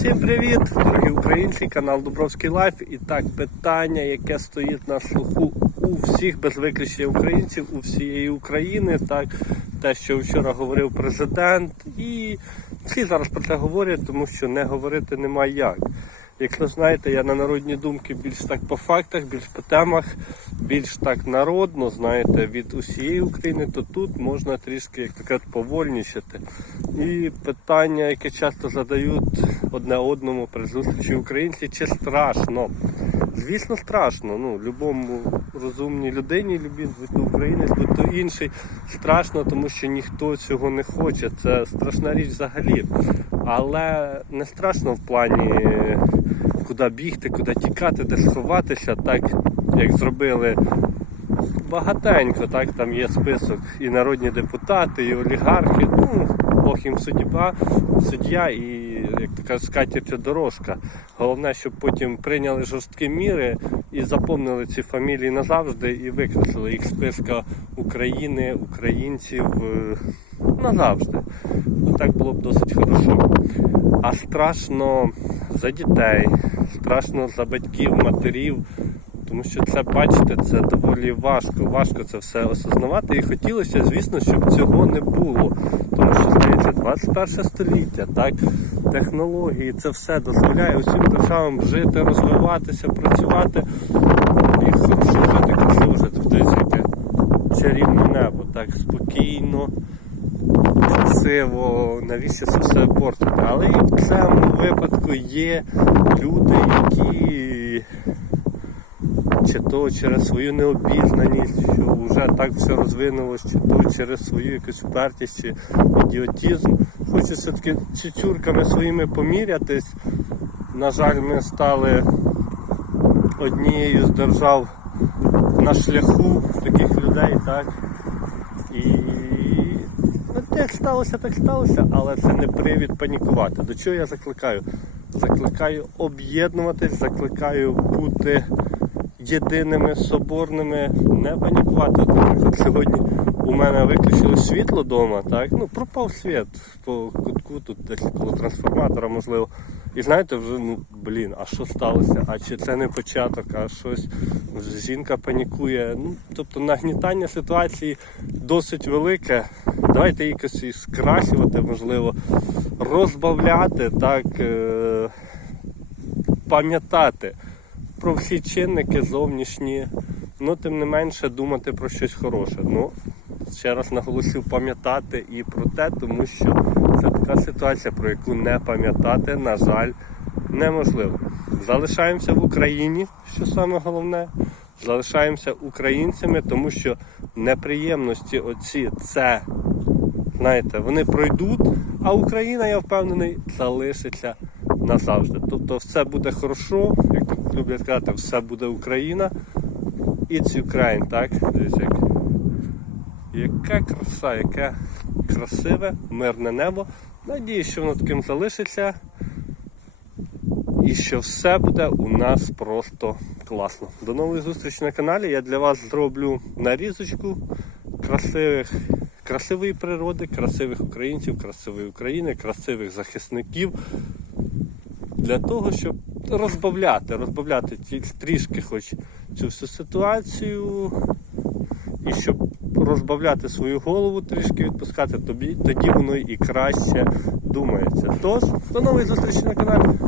Всім привіт, дорогі українці, канал Дубровський Лайф. І так, питання, яке стоїть на слуху у всіх без виключення українців, у всієї України. Так, те, що вчора говорив президент, і всі зараз про це говорять, тому що не говорити немає як. Як ви знаєте, я на народні думки більш так по фактах, більш по темах, більш так народно, знаєте, від усієї України, то тут можна трішки, як кажуть, повольнішати. І питання, яке часто задають одне одному при зустрічі українці, чи страшно? Звісно, страшно. Ну, любому розумній людині, будь то українець, будь то інший, страшно, тому що ніхто цього не хоче. Це страшна річ взагалі. Але не страшно в плані куди бігти, куди тікати, де сховатися, так як зробили багатенько, так там є список і народні депутати, і олігархи. Ну, Бог їм судьба, суддя і, як така кажуть, скатертя дорожка. Головне, щоб потім прийняли жорсткі міри і заповнили ці фамілії назавжди і викреслили їх списка України, українців е, назавжди. Так було б досить хорошо. А страшно за дітей, страшно за батьків, матерів. Тому що це, бачите, це доволі важко. Важко це все осознавати. І хотілося, звісно, щоб цього не було. Тому що, здається, 21 століття, так, технології, це все дозволяє усім державам жити, розвиватися, працювати. І хорошо жити, красиво жити. Дивіться, яке чарівне небо, так спокійно, красиво, навіщо це все портити. Але і в цьому випадку є люди, які чи то через свою необізнаність, що вже так все розвинулося, чи то через свою якусь впертість чи ідіотізм. Хочуть все-таки цюцюрками своїми помірятись. На жаль, ми стали однією з держав на шляху таких людей, так? І ну, як сталося, так сталося, але це не привід панікувати. До чого я закликаю? Закликаю об'єднуватись, закликаю бути єдиними, соборними, не панікувати. Наприклад, сьогодні у мене виключили світло вдома, так? Ну, пропав світ по кутку, тут десь коло трансформатора, можливо. І знаєте, вже, ну, блін, а що сталося? А чи це не початок, а щось жінка панікує. Ну, тобто нагнітання ситуації досить велике. Давайте якось і скращувати, можливо, розбавляти, так, е- пам'ятати про всі чинники зовнішні, ну тим не менше думати про щось хороше. Ну, ще раз наголосив пам'ятати і про те, тому що це така ситуація, про яку не пам'ятати, на жаль, неможливо. Залишаємося в Україні, що саме головне. Залишаємося українцями, тому що неприємності оці це, знаєте, вони пройдуть, а Україна, я впевнений, залишиться назавжди. Тобто все буде хорошо, як люблять казати, все буде Україна. It's Ukraine, так? Дивіться, як. Яка краса, яке красиве, мирне небо. Надіюсь, що воно таким залишиться. І що все буде у нас просто класно. До нової зустрічі на каналі. Я для вас зроблю нарізочку красивих, красивої природи, красивих українців, красивої України, красивих захисників. Для того, щоб розбавляти, розбавляти трішки хоч цю всю ситуацію. І щоб розбавляти свою голову, трішки відпускати, тобі, тоді воно і краще думається. Тож, до нової зустрічі на каналі.